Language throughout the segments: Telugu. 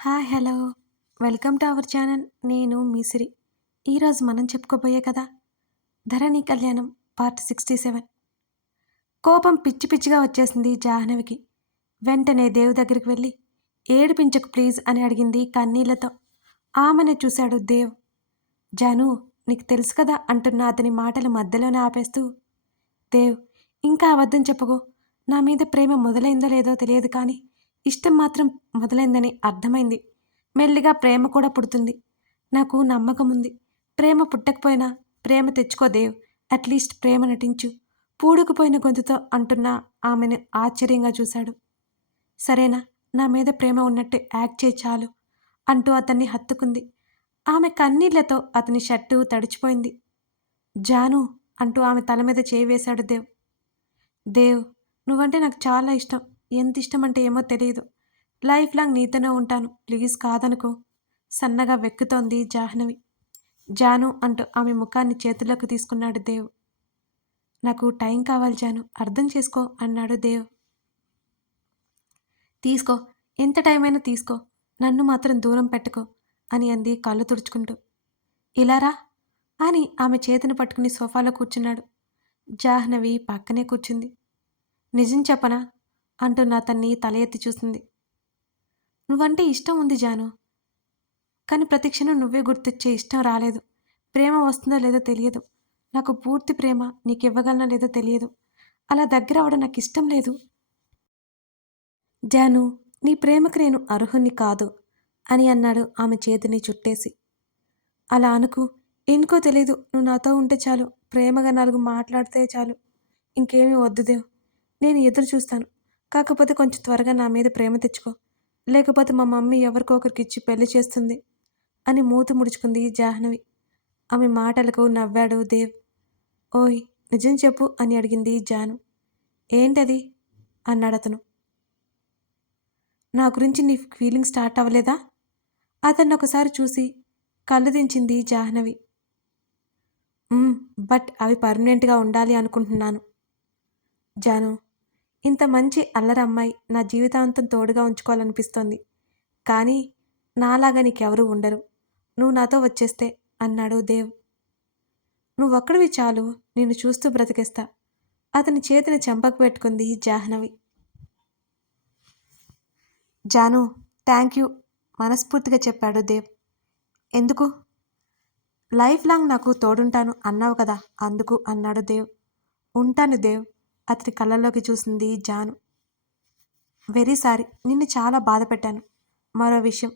Hi hello. Welcome to our channel. నేను మీసిరి. ఈరోజు మనం చెప్పుకోబోయే కదా ధరణి కళ్యాణం పార్ట్ సిక్స్టీ సెవెన్. కోపం పిచ్చి పిచ్చిగా వచ్చేసింది జాహ్నవికి. వెంటనే దేవు దగ్గరికి వెళ్ళి ఏడిపించకు ప్లీజ్ అని అడిగింది కన్నీళ్ళతో. ఆమెనే చూశాడు దేవ్. జాను నీకు తెలుసు కదా అంటున్న అతని మాటలు మధ్యలోనే ఆపేస్తూ దేవ్ ఇంకా అబద్ధం చెప్పకు. నా మీద ప్రేమ మొదలైందో లేదో తెలియదు కానీ ఇష్టం మాత్రం మొదలైందని అర్థమైంది. మెల్లిగా ప్రేమ కూడా పుడుతుంది. నాకు నమ్మకం ఉంది ప్రేమ పుట్టకపోయినా ప్రేమ తెచ్చుకో దేవ్. అట్లీస్ట్ ప్రేమ నటించు. పూడుకుపోయిన గొంతుతో అంటున్న ఆమెను ఆశ్చర్యంగా చూశాడు. సరేనా నా మీద ప్రేమ ఉన్నట్టు యాక్ట్ చేయి చాలు అంటూ అతన్ని హత్తుకుంది. ఆమె కన్నీళ్ళతో అతని షర్టు తడిచిపోయింది. జాను అంటూ ఆమె తల మీద చేయి వేశాడు దేవ్. దేవ్ నువ్వంటే నాకు చాలా ఇష్టం. ఎంత ఇష్టం అంటే ఏమో తెలియదు లైఫ్ లాంగ్ నీతోనే ఉంటాను. ప్లీజ్ కాదనుకో. సన్నగా వెక్కుతోంది జాహ్నవి. జాను అంటూ ఆమె ముఖాన్ని చేతుల్లోకి తీసుకున్నాడు దేవ్. నాకు టైం కావాలి జాను. అర్థం చేసుకో అన్నాడు దేవ్. తీసుకో. ఎంత టైం అయినా తీసుకో. నన్ను మాత్రం దూరం పెట్టుకో అని అంది కళ్ళు తుడుచుకుంటూ. ఇలారా అని ఆమె చేతిని పట్టుకుని సోఫాలో కూర్చున్నాడు. జాహ్నవి పక్కనే కూర్చుంది. నిజం చెప్పనా? అంటున్న అతన్ని తల ఎత్తి చూసింది. నువ్వంటే ఇష్టం ఉంది జాను. కానీ ప్రతిక్షణం నువ్వే గుర్తొచ్చే ఇష్టం రాలేదు. ప్రేమ వస్తుందో లేదో తెలియదు. నాకు పూర్తి ప్రేమ నీకు ఇవ్వగలనో లేదో తెలియదు. అలా దగ్గర అవడం నాకు ఇష్టం లేదు. జాను నీ ప్రేమకు నేను అర్హుని కాదు అని అన్నాడు ఆమె చేతిని చుట్టేసి. అలా అనుకు ఎందుకో తెలీదు. నువ్వు నాతో ఉంటే చాలు. ప్రేమగా నాలుగు మాట్లాడితే చాలు. ఇంకేమీ వద్దుదేవ్ నేను ఎదురు చూస్తాను. కాకపోతే కొంచెం త్వరగా నా మీద ప్రేమ తెచ్చుకో. లేకపోతే మా మమ్మీ ఎవరికో ఒకరికి ఇచ్చి పెళ్ళి చేస్తుంది అని మూతి ముడుచుకుంది జాహ్నవి. ఆమె మాటలకు నవ్వాడు దేవ్. ఓయ్ నిజం చెప్పు అని అడిగింది జాను. ఏంటది? అన్నాడు అతను. నా గురించి నీ ఫీలింగ్ స్టార్ట్ అవ్వలేదా? అతన్ని ఒకసారి చూసి కళ్ళు దించింది జాహ్నవి. బట్ అవి పర్మనెంట్గా ఉండాలి అనుకుంటున్నాను. జాను ఇంత మంచి అల్లరి అమ్మాయి నా జీవితాంతం తోడుగా ఉంచుకోవాలనిపిస్తోంది. కానీ నాలాగా నీకెవరూ ఉండరు. నువ్వు నాతో వచ్చేస్తే అన్నాడు దేవ్. నువ్వొక్కడివి చాలు నిన్ను చూస్తూ బ్రతికేస్తా. అతని చేతిని చెంపకు పెట్టుకుంది జాహ్నవి. జాను థ్యాంక్ యూ మనస్ఫూర్తిగా చెప్పాడు దేవ్. ఎందుకు? లైఫ్ లాంగ్ నాకు తోడుంటాను అన్నావు కదా అందుకు అన్నాడు దేవ్. ఉంటాను దేవ్. అతని కళ్ళల్లోకి చూసింది జాను. వెరీ సారీ నిన్ను చాలా బాధ పెట్టాను. మరో విషయం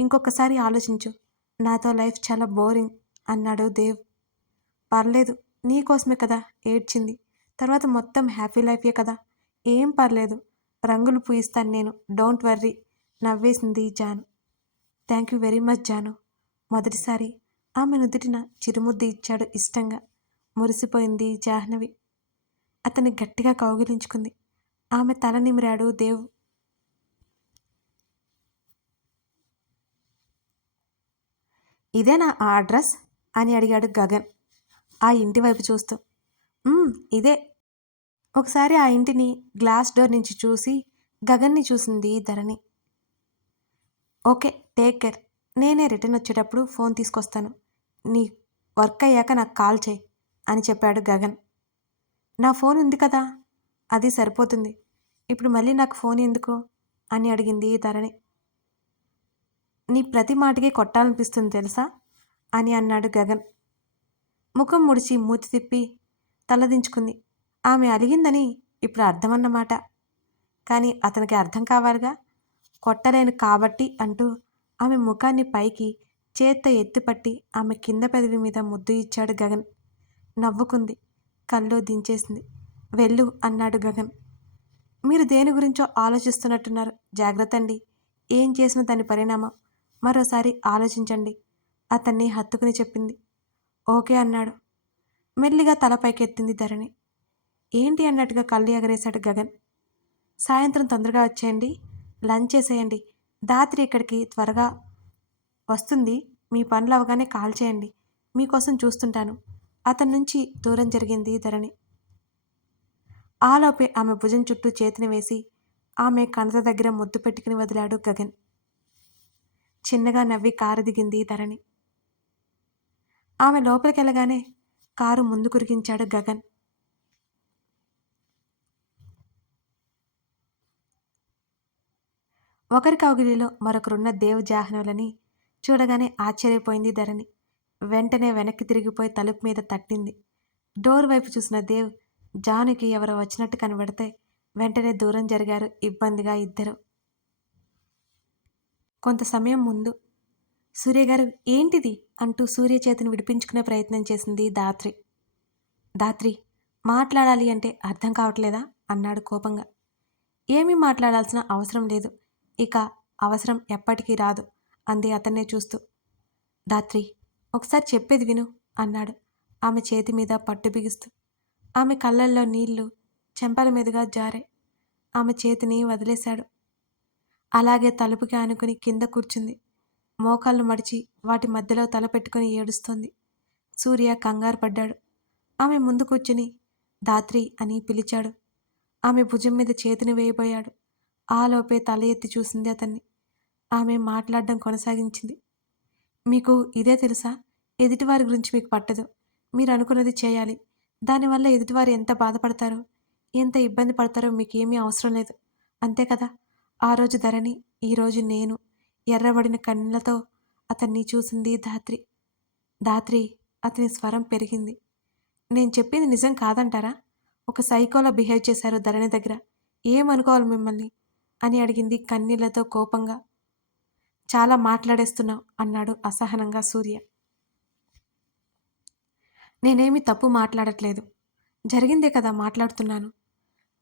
ఇంకొకసారి ఆలోచించు. నాతో లైఫ్ చాలా బోరింగ్ అన్నాడు దేవ్. పర్లేదు నీకోసమే కదా ఏడ్చింది. తర్వాత మొత్తం హ్యాపీ లైఫే కదా. ఏం పర్లేదు రంగులు పూయిస్తాను నేను don't worry నవ్వేసింది Janu. Thank you very much Janu. మొదటిసారి ఆమె నుదుటిన చిరుముద్ది ఇచ్చాడు ఇష్టంగా. మురిసిపోయింది జాహ్నవి. అతన్ని గట్టిగా కౌగిలించుకుంది. ఆమె తల నిమిరాడు దేవ్ ఇదేనా ఆ అడ్రస్? అని అడిగాడు గగన్ ఆ ఇంటి వైపు చూస్తూ. ఇదే. ఒకసారి ఆ ఇంటిని గ్లాస్ డోర్ నుంచి చూసి గగన్ని చూసింది ధరణి. Okay take care. నేనే రిటర్న్ వచ్చేటప్పుడు ఫోన్ తీసుకొస్తాను. నీ వర్క్ అయ్యాక నాకు కాల్ చేయి అని చెప్పాడు గగన్. నా ఫోన్ ఉంది కదా అది సరిపోతుంది. ఇప్పుడు మళ్ళీ నాకు ఫోన్ ఎందుకు? అని అడిగింది ధరణి. నీ ప్రతి మాటకి కొట్టాలనిపిస్తుంది తెలుసా? అని అన్నాడు గగన్. ముఖం ముడిచి మూతి తిప్పి తలదించుకుంది. ఆమె అలిగిందని ఇప్పుడు అర్థమన్నమాట. కానీ అతనికి అర్థం కావాలిగా? కొట్టలేను కాబట్టి అంటూ ఆమె ముఖాన్ని పైకి చేత్త ఎత్తిపట్టి ఆమె కింద పెదవి మీద ముద్దు ఇచ్చాడు గగన్. నవ్వుకుంది. కళ్ళు దించేసింది. వెళ్ళు అన్నాడు గగన్. మీరు దేని గురించో ఆలోచిస్తున్నట్టున్నారు. జాగ్రత్త అండి. ఏం చేసిన దాని పరిణామం. మరోసారి ఆలోచించండి. అతన్ని హత్తుకుని చెప్పింది. ఓకే అన్నాడు. మెల్లిగా తలపైకెత్తింది ధరణి. ఏంటి అన్నట్టుగా కళ్ళు ఎగరేశాడు గగన్. సాయంత్రం తొందరగా వచ్చేయండి. లంచ్ చేసేయండి. దాత్రి ఇక్కడికి త్వరగా వస్తుంది. మీ పనులు అవగానే కాల్ చేయండి. మీకోసం చూస్తుంటాను. అతని నుంచి దూరం జరిగింది ధరణి. ఆలోపే ఆమె భుజం చుట్టూ చేతిని వేసి ఆమె కణత దగ్గర ముద్దు పెట్టుకుని వదిలాడు గగన్. చిన్నగా నవ్వి కారు దిగింది ధరణి. ఆమె లోపలికెళ్ళగానే కారు ముందు కురిగించాడు గగన్. ఒకరి కౌగిలిలో మరొకరున్న దేవ్ జాహ్నవులని చూడగానే ఆశ్చర్యపోయింది ధరణి. వెంటనే వెనక్కి తిరిగిపోయి తలుపు మీద తట్టింది. డోర్ వైపు చూసిన దేవ్ జానుకి ఎవరో వచ్చినట్టు కనబడితే వెంటనే దూరం జరిగారు ఇబ్బందిగా ఇద్దరు. కొంత సమయం ముందు సూర్య గారు ఏంటిది? అంటూ సూర్య చేతిని విడిపించుకునే ప్రయత్నం చేసింది దాత్రి దాత్రి మాట్లాడాలి అంటే అర్థం కావట్లేదా? అన్నాడు కోపంగా. ఏమీ మాట్లాడాల్సిన అవసరం లేదు. ఇక అవసరం ఎప్పటికీ రాదు అంది అతన్నే చూస్తూ. దాత్రి ఒకసారి చెప్పేది విను అన్నాడు. ఆమె చేతి మీద పట్టు బిగిస్తూ. ఆమె కళ్ళల్లో నీళ్ళు చెంపల మీదుగా జారే. ఆమె చేతిని వదిలేశాడు. అలాగే తలుపుకి ఆనుకుని కింద కూర్చుంది. మోకాళ్ళు మడిచి వాటి మధ్యలో తల పెట్టుకుని ఏడుస్తోంది. సూర్య కంగారు పడ్డాడు. ఆమె ముందు కూర్చుని దాత్రి అని పిలిచాడు. ఆమె భుజం మీద చేతిని వేయబోయాడు. ఆలోపే తల ఎత్తి చూసింది అతన్ని. ఆమె మాట్లాడడం కొనసాగించింది. మీకు ఇదే తెలుసా? ఎదుటివారి గురించి మీకు పట్టదు. మీరు అనుకున్నది చేయాలి. దానివల్ల ఎదుటివారు ఎంత బాధపడతారో ఎంత ఇబ్బంది పడతారో మీకేమీ అవసరం లేదు. అంతే కదా? ఆ రోజు ధరణి ఈరోజు నేను ఎర్రబడిన కళ్ళతో అతన్ని చూసింది ధాత్రి. ధాత్రి అతని స్వరం పెరిగింది. నేను చెప్పింది నిజం కాదంటారా? ఒక సైకోలా బిహేవ్ చేశారు ధరణి దగ్గర. ఏమనుకోవాలి మిమ్మల్ని? అని అడిగింది కన్నీళ్ళతో కోపంగా. చాలా మాట్లాడేస్తున్నావు అన్నాడు అసహనంగా సూర్య. నేనేమి తప్పు మాట్లాడట్లేదు. జరిగిందే కదా మాట్లాడుతున్నాను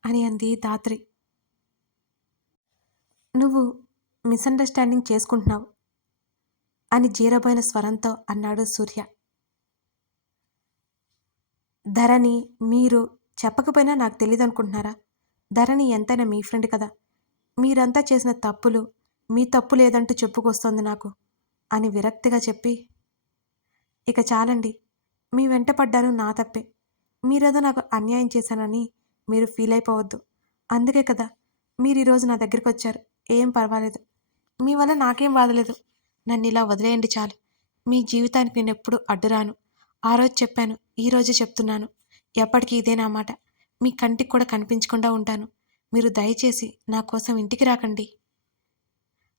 అని అంది దాత్రి నువ్వు మిస్అండర్స్టాండింగ్ చేసుకుంటున్నావు అని జీరబోయిన స్వరంతో అన్నాడు సూర్య. ధరణి మీరు చెప్పకపోయినా నాకు తెలియదు అనుకుంటున్నారా ధరణి ఎంతైనా మీ ఫ్రెండ్ కదా. మీరంతా చేసిన తప్పులు మీ తప్పు లేదంటూ చెప్పుకొస్తోంది నాకు అని విరక్తిగా చెప్పి ఇక చాలండి మీ వెంట పడ్డాను నా తప్పే. మీరేదో నాకు అన్యాయం చేశానని మీరు ఫీల్ అయిపోవద్దు. అందుకే కదా మీరు ఈరోజు నా దగ్గరికి వచ్చారు ఏం పర్వాలేదు. మీ వల్ల నాకేం బాధలేదు. నన్ను ఇలా వదిలేయండి చాలు. మీ జీవితానికి నేను ఎప్పుడు అడ్డురాను. ఆ రోజు చెప్పాను ఈ రోజే చెప్తున్నాను. ఎప్పటికీ ఇదే నా మాట. మీ కంటికి కూడా కనిపించకుండా ఉంటాను. మీరు దయచేసి నా కోసం ఇంటికి రాకండి.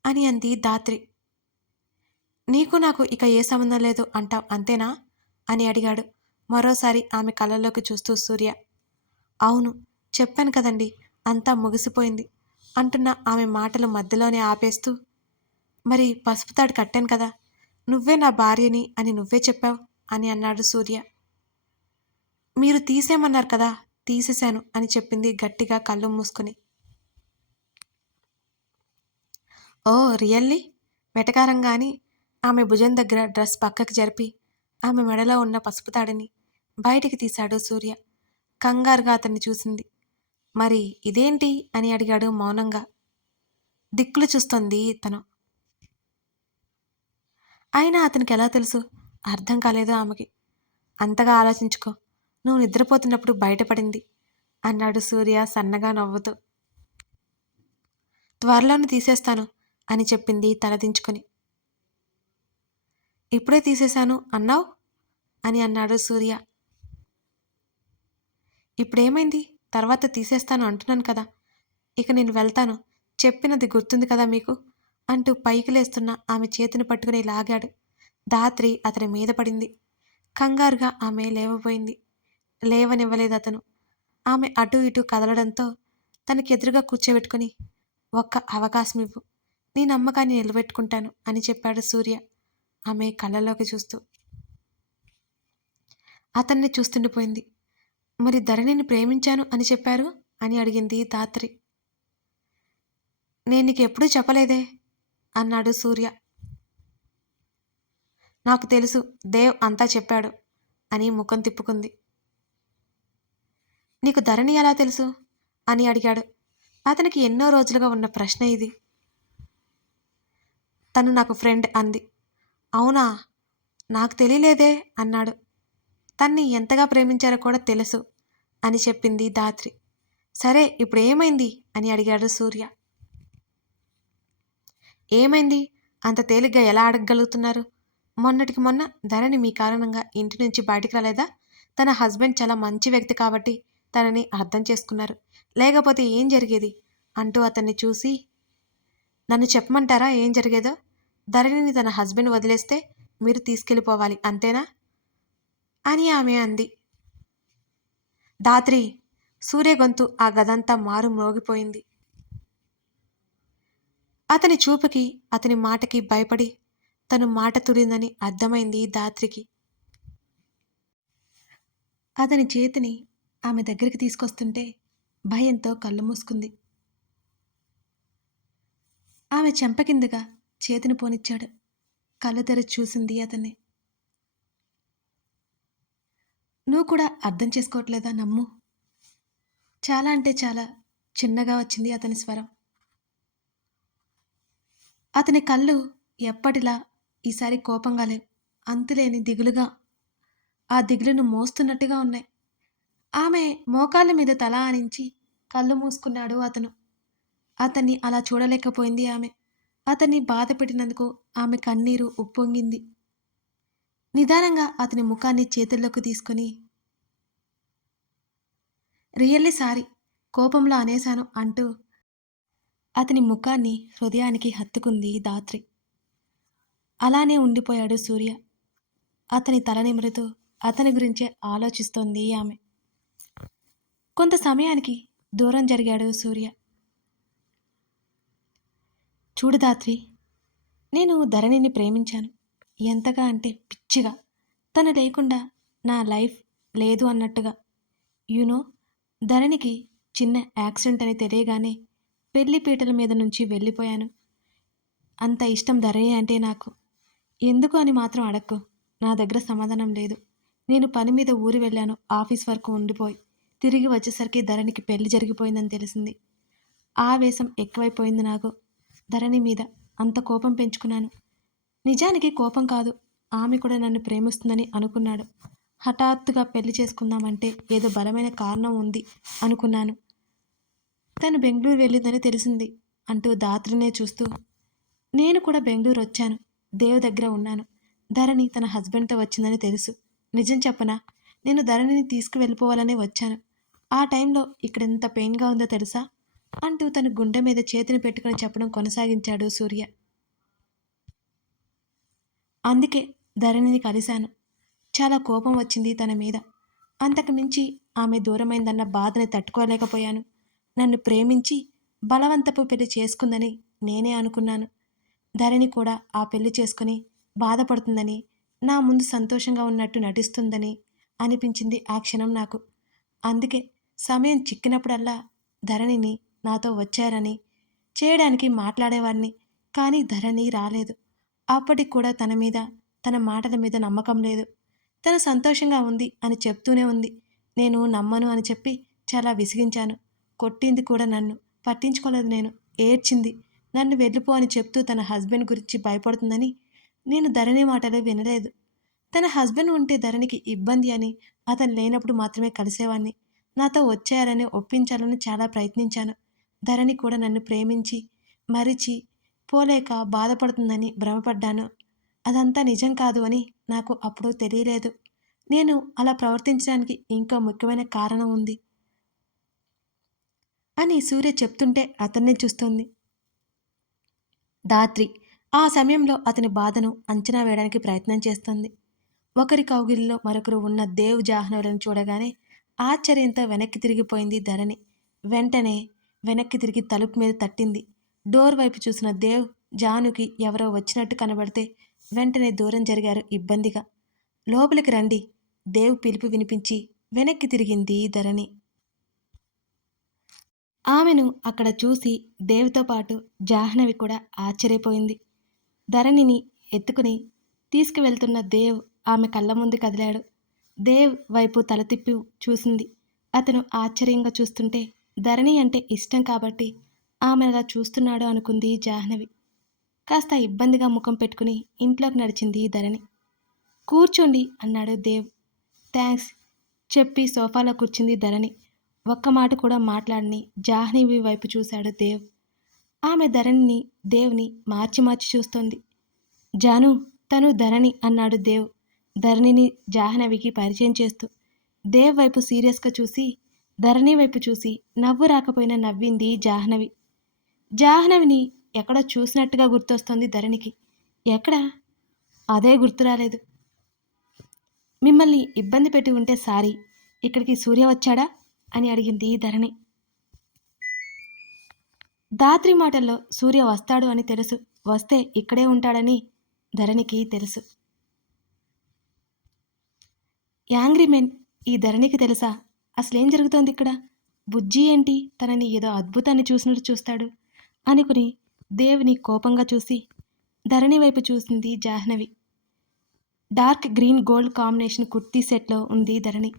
అని అంది దాత్రి. నీకు నాకు ఇక ఏ సంబంధం లేదు అంటావు అంతేనా? అని అడిగాడు. మరోసారి ఆమె కళ్ళలోకి చూస్తూ సూర్య. అవును చెప్పాను కదండి అంతా ముగిసిపోయింది అంటున్న ఆమె మాటలు మధ్యలోనే ఆపేస్తూ. మరి పసుపు తాడు కట్టాను కదా నువ్వే నా భార్యని అని నువ్వే చెప్పావు అని అన్నాడు సూర్య. మీరు తీసేయమన్నారు కదా తీసేశాను అని చెప్పింది గట్టిగా కళ్ళు మూసుకుని. ఓ రియల్లీ? వెటకారంగాని ఆమె భుజం దగ్గర డ్రెస్ పక్కకి జరిపి ఆమె మెడలో ఉన్న పసుపు తాడిని బయటికి తీశాడు సూర్య. కంగారుగా అతన్ని చూసింది. మరి ఇదేంటి? అని అడిగాడు మౌనంగా. దిక్కులు చూస్తోంది తను. అయినా అతనికి ఎలా తెలుసు? అర్థం కాలేదు ఆమెకి. అంతగా ఆలోచించుకో. నువ్వు నిద్రపోతున్నప్పుడు బయటపడింది అన్నాడు సూర్య సన్నగా నవ్వుతూ. త్వరలోనే తీసేస్తాను. అని చెప్పింది తలదించుకొని ఇప్పుడే తీసేశాను అన్నావు? అని అన్నాడు సూర్య. ఇప్పుడేమైంది? తర్వాత తీసేస్తాను అంటున్నాను కదా. ఇక నేను వెళ్తాను. చెప్పినది గుర్తుంది కదా మీకు? అంటూ పైకి లేస్తున్న ఆమె చేతిని పట్టుకుని లాగాడు. దాత్రి అతని మీద పడింది. కంగారుగా ఆమె లేవబోయింది. లేవనివ్వలేదు అతను ఆమె అటు ఇటు కదలడంతో తనకెదురుగా కూర్చోబెట్టుకుని ఒక్క అవకాశం ఇవ్వు. నీ నమ్మకాన్ని నిలబెట్టుకుంటాను అని చెప్పాడు సూర్య ఆమె కళ్ళలోకి చూస్తూ. అతన్ని చూస్తుండిపోయింది మరి ధరణిని ప్రేమించాను అని చెప్పారు అని అడిగింది ధాత్రి. నేను నీకు ఎప్పుడూ చెప్పలేదే అన్నాడు సూర్య. నాకు తెలుసు దేవ్ అంతా చెప్పాడు అని ముఖం తిప్పుకుంది. నీకు ధరణి ఎలా తెలుసు అని అడిగాడు. అతనికి ఎన్నో రోజులుగా ఉన్న ప్రశ్న ఇది. తను నాకు ఫ్రెండ్ అంది. అవునా? నాకు తెలియలేదే అన్నాడు. తన్ని ఎంతగా ప్రేమించారో కూడా తెలుసు అని చెప్పింది దాత్రి. సరే ఇప్పుడు ఏమైంది? అని అడిగాడు సూర్య. ఏమైంది? అంత తేలిగ్గా ఎలా అడగగలుగుతున్నారు? మొన్నటికి మొన్న ధరణి మీ కారణంగా ఇంటి నుంచి బయటికి రాలేదా? తన హస్బెండ్ చాలా మంచి వ్యక్తి కాబట్టి తనని అర్థం చేసుకున్నారు. లేకపోతే ఏం జరిగేది? అంటూ అతన్ని చూసి నన్ను చెప్పమంటారా? ఏం జరిగేదో? ధరణిని తన హస్బెండ్ వదిలేస్తే మీరు తీసుకెళ్ళిపోవాలి అంతేనా? అని ఆమె అంది. దాత్రి సూర్య గొంతు ఆ గదంతా మారు మ్రోగిపోయింది. అతని చూపుకి అతని మాటకి భయపడి తను మాట తుడిందని అర్థమైంది దాత్రికి. అతని చేతిని ఆమె దగ్గరికి తీసుకొస్తుంటే భయంతో కళ్ళు మూసుకుంది. ఆమె చెంపకిందిగా చేతిని పోనిచ్చాడు. కళ్ళు తెరచి చూసింది అతన్ని. నువ్వు కూడా అర్థం చేసుకోవట్లేదా నమ్ము? చాలా అంటే చాలా చిన్నగా వచ్చింది అతని స్వరం. అతని కళ్ళు ఎప్పటిలా ఈసారి కోపంగా లేవు. అంతులేని దిగులుగా ఆ దిగులును మోస్తున్నట్టుగా ఉన్నాయి. ఆమె మోకాళ్ళ మీద తల ఆనించి కళ్ళు మూసుకున్నాడు అతను. అతన్ని అలా చూడలేకపోయింది ఆమె. అతన్ని బాధ పెట్టినందుకు ఆమె కన్నీరు ఉప్పొంగింది. నిదానంగా అతని ముఖాన్ని చేతుల్లోకి తీసుకొని రియల్లీ సారీ కోపంలో అనేశాను అంటూ అతని ముఖాన్ని హృదయానికి హత్తుకుంది దాత్రి అలానే ఉండిపోయాడు సూర్య. అతని తల నిమురుతూ అతని గురించే ఆలోచిస్తోంది ఆమె. కొంత సమయానికి దూరం జరిగాడు సూర్య. చూడు దాత్రి నేను ధరణిని ప్రేమించాను. ఎంతగా అంటే పిచ్చిగా. తను లేకుండా నా లైఫ్ లేదు అన్నట్టుగా. యూనో ధరణికి చిన్న యాక్సిడెంట్ అని తెలియగానే పెళ్ళి పీటల మీద నుంచి వెళ్ళిపోయాను. అంత ఇష్టం ధరణి అంటే నాకు. ఎందుకు అని మాత్రం అడక్కు. నా దగ్గర సమాధానం లేదు. నేను పని మీద ఊరు వెళ్ళాను. ఆఫీస్ వరకు ఉండిపోయి తిరిగి వచ్చేసరికి ధరణికి పెళ్ళి జరిగిపోయిందని తెలిసింది. ఆవేశం ఎక్కువైపోయింది నాకు. ధరణి మీద అంత కోపం పెంచుకున్నాను. నిజానికి కోపం కాదు. ఆమె కూడా నన్ను ప్రేమిస్తుందని అనుకున్నాడు. హఠాత్తుగా పెళ్ళి చేసుకుందామంటే ఏదో బలమైన కారణం ఉంది అనుకున్నాను. తను బెంగళూరు వెళ్ళిందని తెలిసింది అంటూ దాత్రినే చూస్తూ నేను కూడా బెంగళూరు వచ్చాను. దేవు దగ్గర ఉన్నాను. ధరణి తన హస్బెండ్తో వచ్చిందని తెలుసు. నిజం చెప్పనా? నేను ధరణిని తీసుకువెళ్ళిపోవాలనే వచ్చాను. ఆ టైంలో ఇక్కడ ఎంత పెయిన్గా ఉందో తెలుసా? అంటూ తన గుండె మీద చేతిని పెట్టుకుని చెప్పడం కొనసాగించాడు సూర్య. అందుకే ధరణిని కలిశాను. చాలా కోపం వచ్చింది తన మీద. అంతకుమించి ఆమె దూరమైందన్న బాధని తట్టుకోలేకపోయాను. నన్ను ప్రేమించి బలవంతపు పెళ్ళి చేసుకుందని నేనే అనుకున్నాను. ధరణి కూడా ఆ పెళ్ళి చేసుకుని బాధపడుతుందని నా ముందు సంతోషంగా ఉన్నట్టు నటిస్తుందని అనిపించింది ఆ క్షణం నాకు. అందుకే సమయం చిక్కినప్పుడల్లా ధరణిని నాతో వచ్చారని చేయడానికి మాట్లాడేవాడిని కానీ ధరణి రాలేదు. అప్పటికి కూడా తన మీద తన మాటల మీద నమ్మకం లేదు. తను సంతోషంగా ఉంది అని చెప్తూనే ఉంది. నేను నమ్మను అని చెప్పి చాలా విసిగించాను. కొట్టింది కూడా నన్ను. పట్టించుకోలేదు నేను. ఏడ్చింది. నన్ను వెళ్ళిపో అని చెప్తూ తన హస్బెండ్ గురించి భయపడుతుందని నేను ధరణి మాటలు వినలేదు. తన హస్బెండ్ ఉంటే ధరణికి ఇబ్బంది అని అతను లేనప్పుడు మాత్రమే కలిసేవాడిని. నాతో వచ్చారని ఒప్పించాలని చాలా ప్రయత్నించాను. ధరణి కూడా నన్ను ప్రేమించి మరిచి పోలేక బాధపడుతుందని భ్రమపడ్డాను. అదంతా నిజం కాదు అని నాకు అప్పుడు తెలియలేదు. నేను అలా ప్రవర్తించడానికి ఇంకో ముఖ్యమైన కారణం ఉంది అని సూర్య చెప్తుంటే అతన్నే చూస్తోంది. దాత్రి ఆ సమయంలో అతని బాధను అంచనా వేయడానికి ప్రయత్నం చేస్తుంది. ఒకరి కౌగిలిలో మరొకరు ఉన్న దేవ్ జాహ్నవులను చూడగానే ఆశ్చర్యంతో వెనక్కి తిరిగిపోయింది ధరణి. వెంటనే వెనక్కి తిరిగి తలుపు మీద తట్టింది. డోర్ వైపు చూసిన దేవ్ జానుకి ఎవరో వచ్చినట్టు కనబడితే వెంటనే దూరం జరిగారు ఇబ్బందిగా. లోపలికి రండి. దేవ్ పిలుపు వినిపించి వెనక్కి తిరిగింది ధరణి. ఆమెను అక్కడ చూసి దేవ్తో పాటు జాహ్నవి కూడా ఆశ్చర్యపోయింది. ధరణిని ఎత్తుకుని తీసుకువెళ్తున్న దేవ్ ఆమె కళ్ళ ముందు కదిలాడు. దేవ్ వైపు తల తిప్పి చూసింది. అతను ఆశ్చర్యంగా చూస్తుంటే ధరణి అంటే ఇష్టం కాబట్టి ఆమె అలా చూస్తున్నాడు అనుకుంది జాహ్నవి. కాస్త ఇబ్బందిగా ముఖం పెట్టుకుని ఇంట్లోకి నడిచింది ధరణి. కూర్చోండి అన్నాడు దేవ్. థ్యాంక్స్ చెప్పి సోఫాలో కూర్చుంది ధరణి. ఒక్క మాట కూడా మాట్లాడని జాహ్నవి వైపు చూశాడు దేవ్. ఆమె ధరణిని దేవ్ని మార్చి మార్చి చూస్తోంది. జాను తను ధరణి అన్నాడు దేవ్. ధరణిని జాహ్నవికి పరిచయం చేస్తూ దేవ్ వైపు సీరియస్గా చూసి ధరణి వైపు చూసి నవ్వు రాకపోయినా నవ్వింది జాహ్నవి. జాహ్నవిని ఎక్కడో చూసినట్టుగా గుర్తొస్తుంది ధరణికి. ఎక్కడ? అదే గుర్తు రాలేదు. మిమ్మల్ని ఇబ్బంది పెట్టి ఉంటే సారీ ఇక్కడికి సూర్య వచ్చాడా? అని అడిగింది ధరణి. దాత్రి మాటల్లో సూర్య వస్తాడు అని తెలుసు. వస్తే ఇక్కడే ఉంటాడని ధరణికి తెలుసు. యాంగ్రీ మెన్ ఈ ధరణికి తెలుసా? అసలేం జరుగుతోంది ఇక్కడ? బుజ్జి ఏంటి? తనని ఏదో అద్భుతాన్ని చూసినట్టు చూస్తాడు. అనుకుని దేవుని కోపంగా చూసి ధరణి వైపు చూసింది Jahnavi. Dark green gold combination kurti సెట్లో ఉంది ధరణి.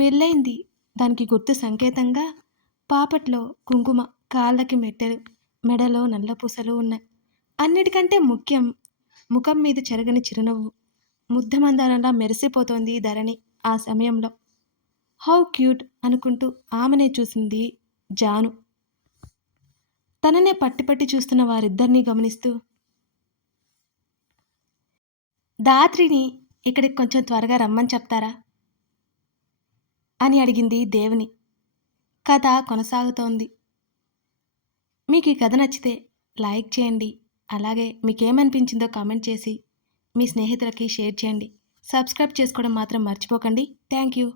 పెళ్ళైంది దానికి గుర్తు సంకేతంగా పాపట్లో కుంకుమ కాళ్ళకి మెట్టెలు మెడలో నల్ల పూసలు ఉన్నాయి. అన్నిటికంటే ముఖ్యం ముఖం మీద చెరగని చిరునవ్వు. ముద్దమందారంలా మెరిసిపోతోంది ధరణి ఆ సమయంలో. హౌ క్యూట్ అనుకుంటూ ఆమెనే చూసింది జాను. తననే పట్టి పట్టి చూస్తున్న వారిద్దరినీ గమనిస్తూ దాత్రిని ఇక్కడికి కొంచెం త్వరగా రమ్మని చెప్తారా అని అడిగింది దేవుని. కథ కొనసాగుతోంది. మీకు ఈ కథ నచ్చితే లైక్ చేయండి. అలాగే మీకేమనిపించిందో కామెంట్ చేసి మీ స్నేహితులకి షేర్ చేయండి. సబ్స్క్రైబ్ చేసుకోవడం మాత్రం మర్చిపోకండి. Thank you.